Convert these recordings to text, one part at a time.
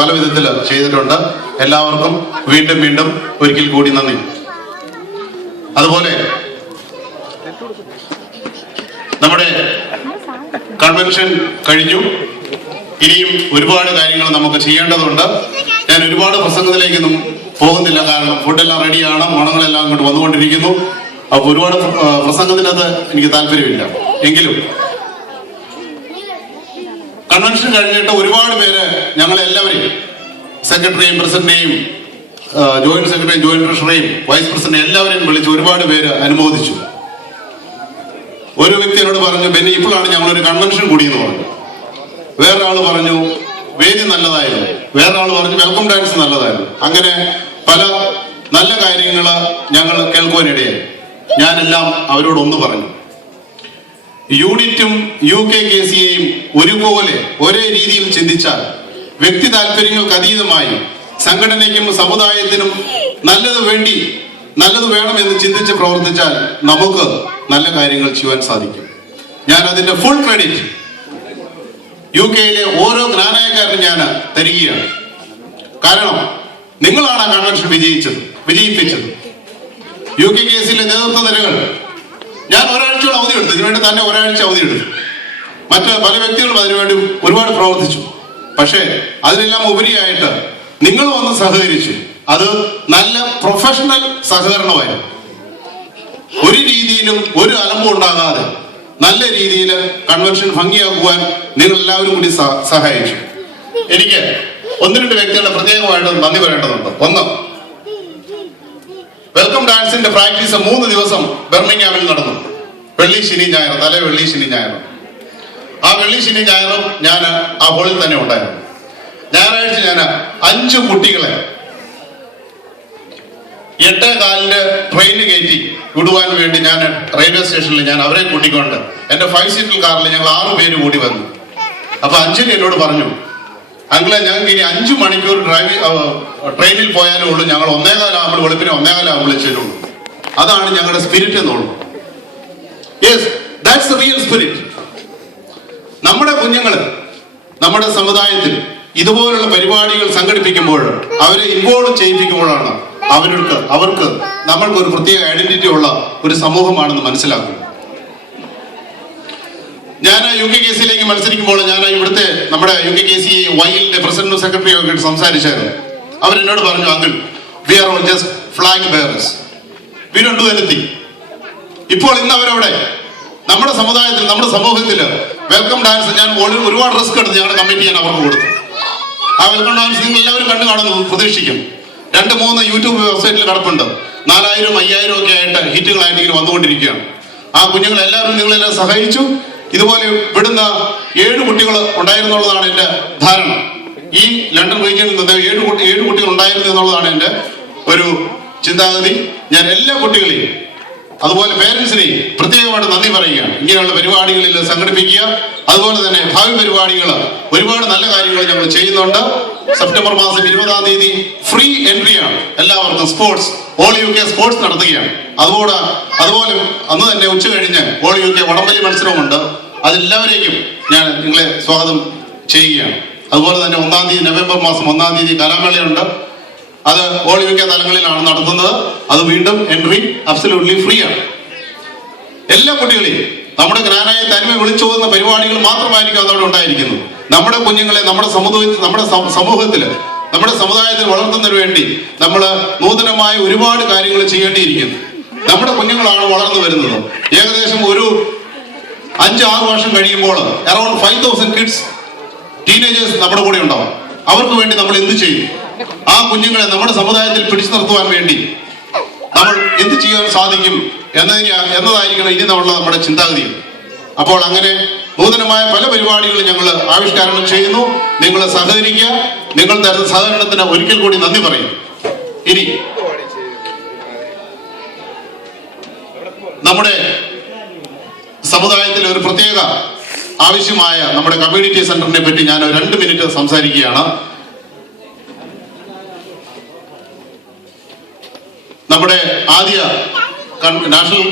പല വിധത്തിൽ ചെയ്തിട്ടുണ്ട്. എല്ലാവർക്കും വീണ്ടും വീണ്ടും ഒരിക്കൽ കൂടി നന്ദി. അതുപോലെ നമ്മുടെ കൺവെൻഷൻ കഴിഞ്ഞു. ഇനിയും ഒരുപാട് കാര്യങ്ങൾ നമുക്ക് ചെയ്യേണ്ടതുണ്ട്. ഞാൻ ഒരുപാട് പ്രസംഗത്തിലേക്കൊന്നും പോകുന്നില്ല, കാരണം ഫുഡെല്ലാം റെഡിയാണ്, മണങ്ങളെല്ലാം ഇങ്ങോട്ട് വന്നുകൊണ്ടിരിക്കുന്നു. അപ്പൊ ഒരുപാട് പ്രസംഗത്തിനകത്ത് എനിക്ക് താല്പര്യമില്ല. എങ്കിലും കൺവെൻഷൻ കഴിഞ്ഞിട്ട് ഒരുപാട് പേര് ഞങ്ങളെല്ലാവരെയും, സെക്രട്ടറിയും പ്രസിഡന്റിനെയും ജോയിന്റ് സെക്രട്ടറിയും ജോയിന്റ് ട്രഷററെയും വൈസ് പ്രസിഡന്റിനെയും എല്ലാവരെയും വിളിച്ച് ഒരുപാട് പേര് അനുമോദിച്ചു. ഒരു വ്യക്തി എന്നോട് പറഞ്ഞു, ബെന്നി ഇപ്പോഴാണ് ഞങ്ങളൊരു കൺവെൻഷൻ കൂടിയെന്ന് പറഞ്ഞു. വേറൊരാള് പറഞ്ഞു വേദി നല്ലതായിരുന്നു, വേറൊരാള് പറഞ്ഞു വെൽക്കം ഡാൻസ് നല്ലതായിരുന്നു. അങ്ങനെ പല നല്ല കാര്യങ്ങൾ ഞങ്ങൾ കേൾക്കുവാനിടയായി. ഞാനെല്ലാം അവരോടൊന്ന് പറഞ്ഞു, യൂണിറ്റും UKKCയെയും ഒരുപോലെ ഒരേ രീതിയിൽ ചിന്തിച്ചാൽ, വ്യക്തി താല്പര്യങ്ങൾക്ക് അതീതമായി സംഘടനയ്ക്കും സമുദായത്തിനും നല്ലത് വേണമെന്ന് ചിന്തിച്ച് പ്രവർത്തിച്ചാൽ നമുക്ക് നല്ല കാര്യങ്ങൾ ചെയ്യാൻ സാധിക്കും. ഞാൻ അതിന്റെ ഫുൾ ക്രെഡിറ്റ് UK-യിലെ ഓരോ ജ്ഞാനായക്കാരനും ഞാൻ തരികയാണ്. കാരണം നിങ്ങളാണ് ആ കൺവെൻഷൻ വിജയിപ്പിച്ചത്. UKKCയിലെ നേതൃത്വ നിരകൾ ഞാൻ ഒരാഴ്ചയോളം അവധി എടുത്തു. ഇതിനുവേണ്ടി തന്നെ ഒരാഴ്ച അവധി എടുത്തു. മറ്റ് പല വ്യക്തികളും അതിനുവേണ്ടി ഒരുപാട് പ്രവർത്തിച്ചു. പക്ഷേ അതിനെല്ലാം ഉപരിയായിട്ട് നിങ്ങൾ വന്ന് സഹകരിച്ചു. അത് നല്ല പ്രൊഫഷണൽ സഹകരണമായിരുന്നു. ഒരു രീതിയിലും ഒരു അലമ്പും ഉണ്ടാകാതെ നല്ല രീതിയിൽ കൺവെൻഷൻ ഭംഗിയാക്കുവാൻ നിങ്ങൾ എല്ലാവരും കൂടി സഹായിച്ചു. എനിക്ക് ഒന്ന് രണ്ട് വ്യക്തികളുടെ പ്രത്യേകമായിട്ട് നന്ദി പറയേണ്ടതുണ്ട്. ഒന്ന്, വെൽക്കം ഡാൻസിന്റെ പ്രാക്ടീസ് 3 ദിവസം ബെർമിംഗ്ഹാമിൽ നടന്നു. വെള്ളി ശനി ഞായർ, വെള്ളി ശനി ഞായർ. ആ വെള്ളി ശനി ഞായറും ഞാൻ ആ ഹോളിൽ തന്നെ ഉണ്ടായിരുന്നു. ഞായറാഴ്ച ഞാൻ 5 കുട്ടികളെ 8:15 ട്രെയിനിൽ കയറ്റി വിടുവാൻ വേണ്ടി ഞാൻ റെയിൽവേ സ്റ്റേഷനിൽ ഞാൻ അവരെ കൂട്ടിക്കൊണ്ട് എന്റെ 5 സീറ്റർ കാറിൽ ഞങ്ങൾ 6 പേര് കൂടി വന്നു. അപ്പൊ അഞ്ജലി എന്നോട് പറഞ്ഞു, അങ്കിളെ ഞങ്ങൾക്ക് ഇനി 5 മണിക്കൂർ ട്രെയിനിൽ പോയാലേ ഉള്ളൂ, ഞങ്ങൾ 1:15 വെളുപ്പിനെ 1:15 ചെല്ലുള്ളൂ. അതാണ് ഞങ്ങളുടെ സ്പിരിറ്റ് എന്നുള്ളൂ. Yes, that's the real spirit. നമ്മുടെ കുഞ്ഞുങ്ങൾ നമ്മുടെ സമുദായത്തിൽ ഇതുപോലുള്ള പരിപാടികൾ സംഘടിപ്പിക്കുമ്പോൾ, അവരെ ഇൻവോൾവ് ചെയ്യിപ്പിക്കുമ്പോഴാണ് അവർക്ക് നമ്മൾക്കൊരു പ്രത്യേക ഐഡന്റിറ്റി ഉള്ള ഒരു സമൂഹമാണെന്ന് മനസ്സിലാക്കും. ഞാൻ UKKCയിലേക്ക് മത്സരിക്കുമ്പോൾ ഞാൻ ഇവിടുത്തെ നമ്മുടെ UKKC വൈലിന്റെ പ്രസിഡന്റും സെക്രട്ടറിയും ഒക്കെ സംസാരിച്ചായിരുന്നു. അവരെന്നോട് പറഞ്ഞു, uncle, we are all just flag bearers, we don't do anything. ഇപ്പോൾ ഇന്ന് അവരവിടെ നമ്മുടെ സമുദായത്തിൽ, നമ്മുടെ സമൂഹത്തിൽ വെൽക്കം ഡാൻസ് ഞാൻ ഒരുപാട് റിസ്ക് എടുത്ത് ഞങ്ങളുടെ കമ്മിറ്റി ഞാൻ അവർക്ക് കൊടുത്തു. ആ വെൽക്കം ഡാൻസ് നിങ്ങൾ എല്ലാവരും കണ്ടു കാണുന്നു പ്രതീക്ഷിക്കും. 2-3 യൂട്യൂബ് വെബ്സൈറ്റിൽ കിടപ്പുണ്ട്. 4000, 5000 ഒക്കെ ആയിട്ട് ഹിറ്റുകളായിട്ട് ഇങ്ങനെ വന്നുകൊണ്ടിരിക്കുകയാണ്. ആ കുഞ്ഞുങ്ങളെല്ലാവരും നിങ്ങളെല്ലാം സഹായിച്ചു. ഇതുപോലെ വിടുന്ന 7 കുട്ടികൾ ഉണ്ടായിരുന്നുള്ളതാണ് എൻ്റെ ധാരണ. ഈ ലണ്ടൻ റീജിയനിൽ നിന്ന് 7 കുട്ടികൾ ഉണ്ടായിരുന്നു എന്നുള്ളതാണ് എൻ്റെ ഒരു ചിന്താഗതി. ഞാൻ എല്ലാ കുട്ടികളെയും അതുപോലെ പേരൻസിനെയും പ്രത്യേകമായിട്ട് നന്ദി പറയുകയാണ്. ഇങ്ങനെയുള്ള പരിപാടികളിൽ സംഘടിപ്പിക്കുക. അതുപോലെ തന്നെ ഭാവി പരിപാടികൾ ഒരുപാട് നല്ല കാര്യങ്ങൾ ഞങ്ങൾ ചെയ്യുന്നുണ്ട്. സെപ്റ്റംബർ മാസം 20-ാം തീയതി ഫ്രീ എൻട്രിയാണ് എല്ലാവർക്കും. സ്പോർട്സ് ഓൾ UK സ്പോർട്സ് നടത്തുകയാണ്. അതുപോലെ അന്ന് തന്നെ ഉച്ച കഴിഞ്ഞ് ഓൾ UK വടംവലി മത്സരമുണ്ട്. അതെല്ലാവരേക്കും ഞാൻ നിങ്ങളെ സ്വാഗതം ചെയ്യുകയാണ്. അതുപോലെ തന്നെ 1-ാം തീയതി നവംബർ മാസം 1-ാം തീയതി കലാമേളയുണ്ട്. അത് ഓൾ UK തലങ്ങളിലാണ് നടത്തുന്നത്. അത് വീണ്ടും എൻട്രി അബ്സല്യൂട്ട്ലി ഫ്രീ ആണ്. എല്ലാ കുട്ടികളെയും നമ്മുടെ ജ്ഞാനായ തനിമ വിളിച്ചു പോകുന്ന പരിപാടികൾ മാത്രമായിരിക്കും അതോടെ ഉണ്ടായിരിക്കുന്നത്. നമ്മുടെ കുഞ്ഞുങ്ങളെ നമ്മുടെ സമൂഹത്തിൽ നമ്മുടെ സമുദായത്തിൽ വളർത്തുന്നതിന് വേണ്ടി നമ്മൾ നൂതനമായ ഒരുപാട് കാര്യങ്ങൾ ചെയ്യേണ്ടിയിരിക്കുന്നു. നമ്മുടെ കുഞ്ഞുങ്ങളാണ് വളർന്നു വരുന്നത്. ഏകദേശം ഒരു 5-6 വർഷം കഴിയുമ്പോൾ അറൌണ്ട് 5000 കിഡ്സ് ടീനേജേഴ്സ് നമ്മുടെ കൂടെ ഉണ്ടാവും. അവർക്ക് വേണ്ടി നമ്മൾ എന്ത് ചെയ്യും? ആ കുഞ്ഞുങ്ങളെ നമ്മുടെ സമുദായത്തിൽ പിടിച്ചു നിർത്തുവാൻ വേണ്ടി നമ്മൾ എന്ത് ചെയ്യാൻ സാധിക്കും എന്നതായിരിക്കണം ഇനി നമ്മുടെ ചിന്താഗതി. അപ്പോൾ അങ്ങനെ നൂതനമായ പല പരിപാടികളും ഞങ്ങൾ ആവിഷ്കാരം ചെയ്യുന്നു. നിങ്ങൾ സഹകരിക്കുക. നിങ്ങൾ തരുന്ന സഹകരണത്തിന് ഒരിക്കൽ കൂടി നന്ദി പറയും. ഇനി നമ്മുടെ സമുദായത്തിലെ ഒരു പ്രത്യേക ആവശ്യമായ നമ്മുടെ കമ്മ്യൂണിറ്റി സെന്ററിനെ പറ്റി ഞാൻ 2 മിനിറ്റ് സംസാരിക്കുകയാണ്. നമ്മുടെ ആദ്യ നാഷണൽ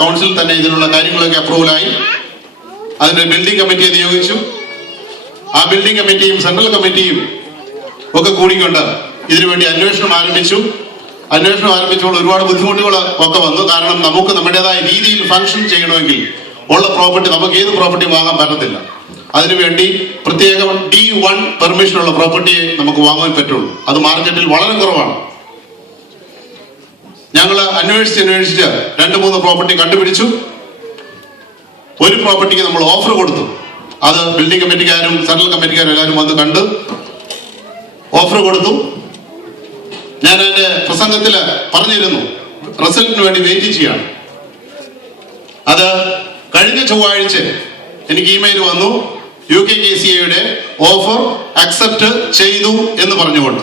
കൗൺസിൽ തന്നെ ഇതിനുള്ള കാര്യങ്ങളൊക്കെ അപ്രൂവലായി. അതിന്റെ ബിൽഡിംഗ് കമ്മിറ്റിയെ നിയോഗിച്ചു. ആ ബിൽഡിംഗ് കമ്മിറ്റിയും സെൻട്രൽ കമ്മിറ്റിയും ഒക്കെ കൂടിക്കൊണ്ട് ഇതിനുവേണ്ടി അന്വേഷണം ആരംഭിച്ചപ്പോൾ ഒരുപാട് ബുദ്ധിമുട്ടുകൾ ഒക്കെ വന്നു. കാരണം നമുക്ക് നമ്മുടേതായ രീതിയിൽ ഫംഗ്ഷൻ ചെയ്യണമെങ്കിൽ ഉള്ള പ്രോപ്പർട്ടി നമുക്ക് ഏത് പ്രോപ്പർട്ടി വാങ്ങാൻ പറ്റത്തില്ല. അതിനുവേണ്ടി പ്രത്യേകം D1 പെർമിഷനുള്ള പ്രോപ്പർട്ടിയെ നമുക്ക് വാങ്ങാൻ പറ്റുള്ളൂ. അത് മാർക്കറ്റിൽ വളരെ കുറവാണ്. ഞങ്ങൾ അന്വേഷിച്ച് 2-3 പ്രോപ്പർട്ടി കണ്ടുപിടിച്ചു. ഒരു പ്രോപ്പർട്ടിക്ക് നമ്മൾ ഓഫർ കൊടുത്തു. അത് ബിൽഡിംഗ് കമ്മിറ്റിക്കാരും സെൻട്രൽ കമ്മിറ്റിക്കാരും എല്ലാവരും വന്ന് കണ്ട് ഓഫർ കൊടുത്തു. ഞാൻ എൻ്റെ പ്രസംഗത്തിൽ പറഞ്ഞിരുന്നു റിസൾട്ടിന് വേണ്ടി വെയിറ്റ് ചെയ്യാണ്. അത് കഴിഞ്ഞ ചൊവ്വാഴ്ച എനിക്ക് ഇമെയിൽ വന്നു, UKKCAയുടെ ഓഫർ അക്സെപ്റ്റ് ചെയ്തു എന്ന് പറഞ്ഞുകൊണ്ട്.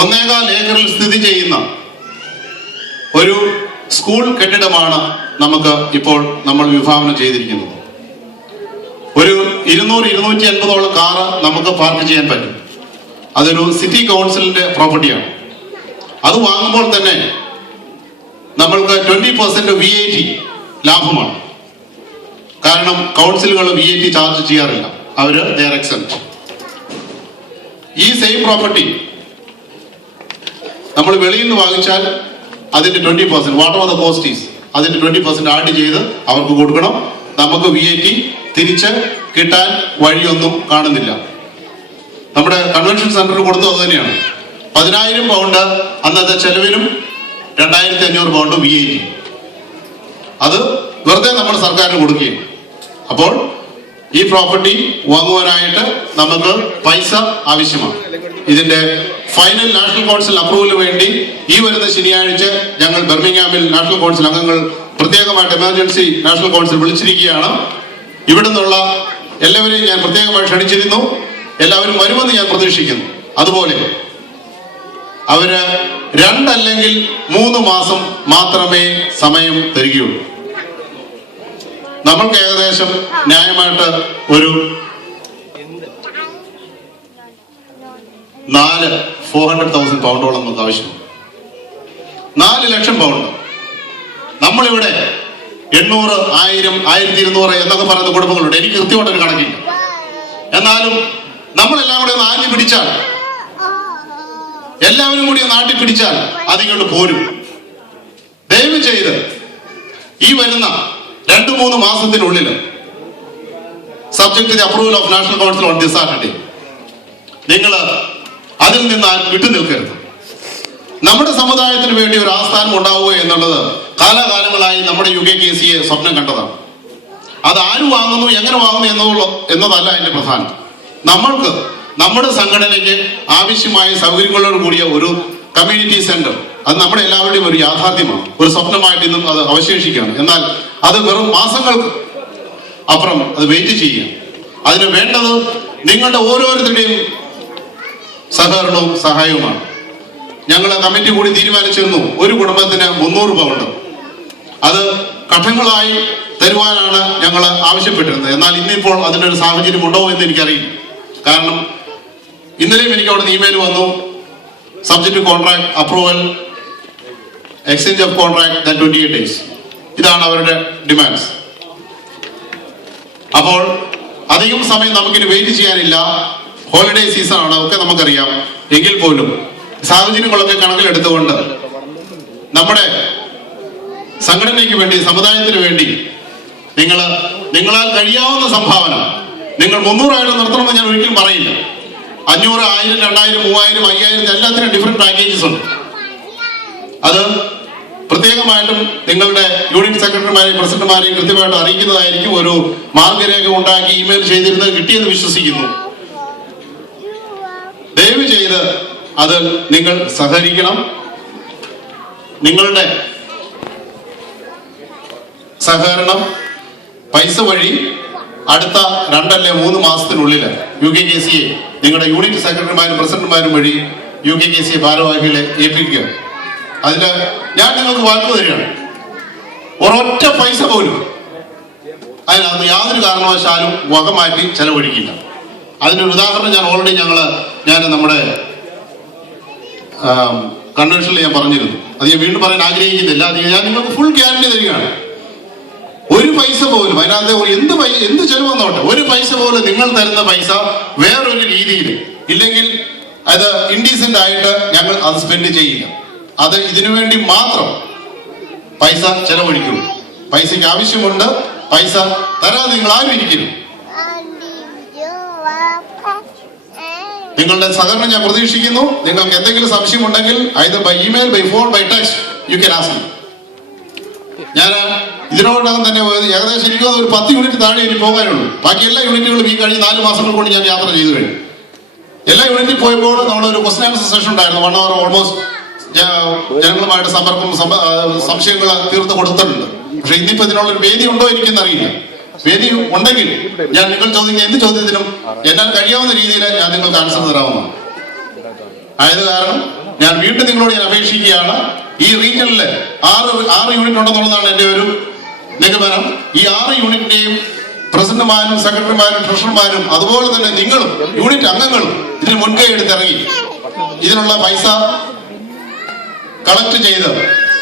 1.25 ഏക്കറിൽ സ്ഥിതി ചെയ്യുന്ന ഒരു സ്കൂൾ കെട്ടിടമാണ് നമുക്ക് ഇപ്പോൾ നമ്മൾ വിഭാവനം ചെയ്തിരിക്കുന്നത്. ഒരു 200-250 കാറ് നമുക്ക് പാർക്ക് ചെയ്യാൻ പറ്റും. അതൊരു സിറ്റി കൗൺസിലിന്റെ പ്രോപ്പർട്ടിയാണ്. അത് വാങ്ങുമ്പോൾ തന്നെ നമ്മൾക്ക് 20% VAT ലാഭമാണ്. കാരണം കൗൺസിലുകൾ VAT ചാർജ് ചെയ്യാറില്ല, അവര് എക്സെപ്റ്റ്. ഈ സെയിം പ്രോപ്പർട്ടി നമ്മൾ വെളിയിൽ നിന്ന് വാങ്ങിച്ചാൽ അതിന്റെ 20% what of the cost is അതിന്റെ 20% ആഡ് ചെയ്ത് അവർക്ക് കൊടുക്കണം. നമുക്ക് VAT തിരിച്ച് കിട്ടാൻ വഴിയൊന്നും കാണുന്നില്ല. നമ്മുടെ കൺവെൻഷൻ സെന്ററിൽ കൊടുത്തത് അത് തന്നെയാണ്. 10,000 പൗണ്ട് അന്നത്തെ ചെലവിനും 2,500 പൗണ്ട് VAT. അത് വെറുതെ നമ്മൾ സർക്കാരിന് കൊടുക്കുകയും. അപ്പോൾ ഈ പ്രോപ്പർട്ടി വാങ്ങുവാനായിട്ട് നമുക്ക് പൈസ ആവശ്യമാണ്. ഇതിന്റെ ഫൈനൽ നാഷണൽ കൗൺസിൽ അപ്രൂവലിന് വേണ്ടി ഈ വരുന്ന ശനിയാഴ്ച ഞങ്ങൾ ബർമിംഗ്ഹാമിൽ നാഷണൽ കൗൺസിൽ അംഗങ്ങൾ പ്രത്യേകമായിട്ട് എമർജൻസി നാഷണൽ കൗൺസിൽ വിളിച്ചിരിക്കുകയാണ്. ഇവിടെ നിന്നുള്ള എല്ലാവരെയും ഞാൻ പ്രത്യേകമായി ക്ഷണിച്ചിരുന്നു. എല്ലാവരും വരുമെന്ന് ഞാൻ പ്രതീക്ഷിക്കുന്നു. അതുപോലെ അവര് 2 അല്ലെങ്കിൽ 3 മാസം മാത്രമേ സമയം തരികയുള്ളൂ. നമ്മൾക്ക് ഏകദേശം ന്യായമായിട്ട് ഒരു 400,000 പൗണ്ടോളം നമുക്ക് ആവശ്യമാണ്. 4 ലക്ഷം പൗണ്ട്. നമ്മളിവിടെ 800, 1000, 1200 എന്നൊക്കെ പറയുന്ന കുടുംബങ്ങളുണ്ട്. എനിക്ക് കൃത്യമായിട്ടൊരു കണക്കില്ല. എന്നാലും നമ്മളെല്ലാം കൂടെ ഒന്ന് ആഞ്ഞു പിടിച്ചാൽ, എല്ലാവരും കൂടി നാട്ടിൽ പിടിച്ചാൽ അതിങ്ങോട്ട് പോരും. ദയവ് ചെയ്ത് ഈ വരുന്ന 2-3 മാസത്തിനുള്ളിൽ subject to the approval of national council on this Saturday നിങ്ങൾ അതിൽ നിന്ന് വിട്ടു നിൽക്കരുത്. നമ്മുടെ സമുദായത്തിന് വേണ്ടി ഒരു ആസ്ഥാനം ഉണ്ടാവുക എന്നുള്ളത് കാലാകാലങ്ങളായി നമ്മുടെ UKKCA സ്വപ്നം കണ്ടതാണ്. അത് ആര് വാങ്ങുന്നു, എങ്ങനെ വാങ്ങുന്നു എന്നതല്ല അതിന്റെ പ്രധാനം. നമ്മൾക്ക് നമ്മുടെ സംഘടനയ്ക്ക് ആവശ്യമായ സൗകര്യങ്ങളോട് കൂടിയ ഒരു കമ്മ്യൂണിറ്റി സെന്റർ, അത് നമ്മുടെ എല്ലാവരുടെയും ഒരു യാഥാർത്ഥ്യമാണ്. ഒരു സ്വപ്നമായിട്ട് ഇന്നും അത് അവശേഷിക്കുകയാണ്. എന്നാൽ അത് വെറും മാസങ്ങൾക്ക് അപ്പുറം അത് വെയിറ്റ് ചെയ്യുക. അതിന് വേണ്ടത് നിങ്ങളുടെ ഓരോരുത്തരുടെയും സഹകരണവും സഹായവുമാണ്. ഞങ്ങൾ കമ്മിറ്റി കൂടി തീരുമാനിച്ചിരുന്നു ഒരു കുടുംബത്തിന് 300 പൗണ്ട് അത് ഘട്ടങ്ങളായി തരുവാനാണ് ഞങ്ങൾ ആവശ്യപ്പെട്ടിരുന്നത്. എന്നാൽ ഇന്നിപ്പോൾ അതിനൊരു സാഹചര്യം ഉണ്ടോ എന്ന് എനിക്കറിയില്ല. കാരണം ഇന്നലെയും എനിക്ക് അവിടെ ഇമെയിൽ വന്നു, subject to contract approval, exchange of contract than 28 days. ഇതാണ് അവരുടെ ഡിമാൻഡ്സ്. അപ്പോൾ അധികം സമയം നമുക്കിനി വെയിറ്റ് ചെയ്യാനില്ല. ഹോളിഡേ സീസൺ ആണ്, ഒക്കെ നമുക്കറിയാം. എങ്കിൽ പോലും സാഹചര്യങ്ങളൊക്കെ കണക്കിലെടുത്തുകൊണ്ട് നമ്മുടെ സംഘടനയ്ക്ക് വേണ്ടി, സമുദായത്തിന് വേണ്ടി നിങ്ങളാൽ കഴിയാവുന്ന സംഭാവന നിങ്ങൾ 300 ആയിട്ട് നിർത്തണമെന്ന് ഞാൻ ഒരിക്കലും പറയില്ല. 500, 1000, 2000, 3000, 5000 എല്ലാത്തിനും ഡിഫറെന്റ് പാക്കേജസ് ഉണ്ട്. അത് പ്രത്യേകമായിട്ടും നിങ്ങളുടെ യൂണിറ്റ് സെക്രട്ടറിമാരെയും പ്രസിഡന്റുമാരെയും കൃത്യമായിട്ട് അറിയിക്കുന്നതായിരിക്കും. ഒരു മാർഗരേഖ ഉണ്ടാക്കി ഇമെയിൽ ചെയ്തിരുന്നത് കിട്ടിയെന്ന് വിശ്വസിക്കുന്നു. ദയവ് ചെയ്ത് അത് നിങ്ങൾ സഹകരിക്കണം. നിങ്ങളുടെ സഹകരണം പൈസ വഴി അടുത്ത 2 അല്ലെങ്കിൽ 3 മാസത്തിനുള്ളിൽ UKKCA നിങ്ങളുടെ യൂണിറ്റ് സെക്രട്ടറിമാരും പ്രസിഡന്റുമാരും വഴി UKKCA ഭാരവാഹികളെ ഏൽപ്പിക്കുക. അതിന് ഞാൻ നിങ്ങൾക്ക് വാക്ക് തരികയാണ്. ഒരൊറ്റ പൈസ പോലും അതിനകത്ത് യാതൊരു കാരണവശാലും വക മാറ്റി ചെലവഴിക്കില്ല. അതിനൊരു ഉദാഹരണം ഞാൻ നമ്മുടെ കൺവെൻഷനിൽ ഞാൻ പറഞ്ഞിരുന്നു. അത് ഞാൻ വീണ്ടും പറയാൻ ആഗ്രഹിക്കുന്നില്ല. അത് ഞാൻ നിങ്ങൾക്ക് ഫുൾ ഗ്യാരണ്ടി തരികയാണ്. ഒരു പൈസ പോലും അതിനകത്ത് എന്ത് ചെലവെന്നോട്ടെ, ഒരു പൈസ പോലും നിങ്ങൾ തരുന്ന പൈസ വേറൊരു രീതിയിൽ ഇല്ലെങ്കിൽ അത് ഇൻഡീസെന്റ് ആയിട്ട് ഞങ്ങൾ അത് സ്പെൻഡ് ചെയ്യില്ല. അത് ഇതിനു വേണ്ടി മാത്രം പൈസ ചെലവഴിക്കും. പൈസയ്ക്ക് ആവശ്യമുണ്ട്, പൈസ തരാതെ നിങ്ങൾ ആരും ഇരിക്കുന്നു. നിങ്ങളുടെ സഹകരണം ഞാൻ പ്രതീക്ഷിക്കുന്നു. നിങ്ങൾക്ക് എന്തെങ്കിലും സംശയം ഉണ്ടെങ്കിൽ either by email, by phone, by text, you can ask me. ഞാൻ ഇതിനോടകം തന്നെ ഏകദേശം എനിക്ക് 10 യൂണിറ്റ് താഴെ ഇനി പോകാനുള്ളൂ. ബാക്കി എല്ലാ യൂണിറ്റുകളും ഈ കഴിഞ്ഞ 4 മാസങ്ങൾ കൊണ്ട് ഞാൻ യാത്ര ചെയ്തു കഴിഞ്ഞു. എല്ലാ യൂണിറ്റിൽ പോയപ്പോൾ നമ്മളൊരു ക്വസ്റ്റൻ ആൻസർ സെഷൻ ഉണ്ടായിരുന്നു. 1 hour ഓൾമോസ്റ്റ് ജനങ്ങളുമായിട്ട് സമ്പർക്കം സംശയങ്ങൾ തീർത്ത് കൊടുത്തിട്ടുണ്ട്. പക്ഷെ ഇന്നിപ്പോ ഇതിനുള്ളൊരു വേദി ഉണ്ടോ എനിക്കെന്നറിയില്ല. വേദി ഉണ്ടെങ്കിൽ ഞാൻ നിങ്ങൾ ചോദിക്കുന്ന എന്ത് ചോദ്യത്തിനും എന്നാൽ കഴിയാവുന്ന രീതിയിൽ ഞാൻ നിങ്ങൾക്ക് ആൻസർ തരാവുന്നതാണ്. ആയത് കാരണം ഞാൻ വീണ്ടും നിങ്ങളോട് ഞാൻ അപേക്ഷിക്കുകയാണ്. ഈ റീജിയനില് 6 യൂണിറ്റ് ഉണ്ടെന്നുള്ളതാണ് എന്റെ ഒരു നിഗമനം. ഈ 6 യൂണിറ്റിന്റെയും പ്രസിഡന്റുമാരും സെക്രട്ടറിമാരും ട്രഷറർമാരും അതുപോലെ തന്നെ നിങ്ങളും യൂണിറ്റ് അംഗങ്ങളും ഇതിന് മുൻകൈ എടുത്തിറങ്ങി ഇതിനുള്ള പൈസ കളക്ട് ചെയ്ത്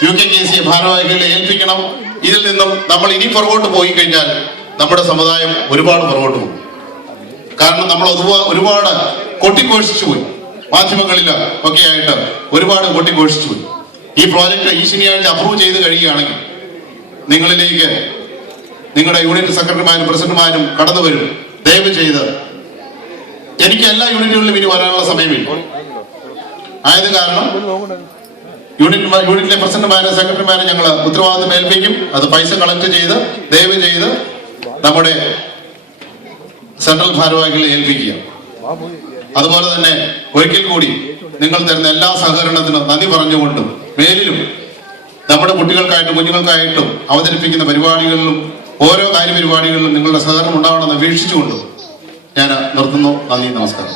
UKKC ഭാരവാഹികളെ ഏൽപ്പിക്കണം. ഇതിൽ നിന്നും നമ്മൾ ഇനി പുറകോട്ട് പോയി കഴിഞ്ഞാൽ നമ്മുടെ സമുദായം ഒരുപാട് പുറകോട്ട് പോകും. കാരണം നമ്മൾ ഒരുപാട് കൊട്ടിഘോഷിച്ചു പോയി, മാധ്യമങ്ങളിൽ ഒക്കെ ആയിട്ട് ഒരുപാട് കൊട്ടിഘോഷിച്ചു പോയി. ഈ പ്രോജക്റ്റ് ഈ ശനിയാഴ്ച അപ്രൂവ് ചെയ്ത് കഴിയുകയാണെങ്കിൽ നിങ്ങളിലേക്ക് നിങ്ങളുടെ യൂണിറ്റ് സെക്രട്ടറിമാരും പ്രസിഡന്റുമാരും കടന്നു വരും. ദയവ് ചെയ്ത് എനിക്ക് എല്ലാ യൂണിറ്റുകളിലും ഇനി വരാനുള്ള സമയമില്ല. ആയത് കാരണം യൂണിറ്റിലെ പ്രസിഡന്റുമാരെ സെക്രട്ടറിമാരെ ഞങ്ങൾ ഉത്തരവാദിത്വം ഏൽപ്പിക്കും. അത് പൈസ കളക്ട് ചെയ്ത് ദയവ് ചെയ്ത് നമ്മുടെ സെൻട്രൽ ഭാരവാഹികളെ ഏൽപ്പിക്കുക. അതുപോലെ തന്നെ ഒരിക്കൽ കൂടി നിങ്ങൾ തരുന്ന എല്ലാ സഹകരണത്തിനും നന്ദി പറഞ്ഞുകൊണ്ടും മേലിലും നമ്മുടെ കുട്ടികൾക്കായിട്ടും കുഞ്ഞുങ്ങൾക്കായിട്ടും അവതരിപ്പിക്കുന്ന പരിപാടികളിലും ഓരോ കാര്യപരിപാടികളിലും നിങ്ങളുടെ സഹകരണം ഉണ്ടാവണമെന്ന് അപേക്ഷിച്ചുകൊണ്ടും ഞാൻ നിർത്തുന്നു. നന്ദി, നമസ്കാരം.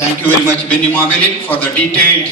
Thank you very much, Benny Mavelin, for the detailed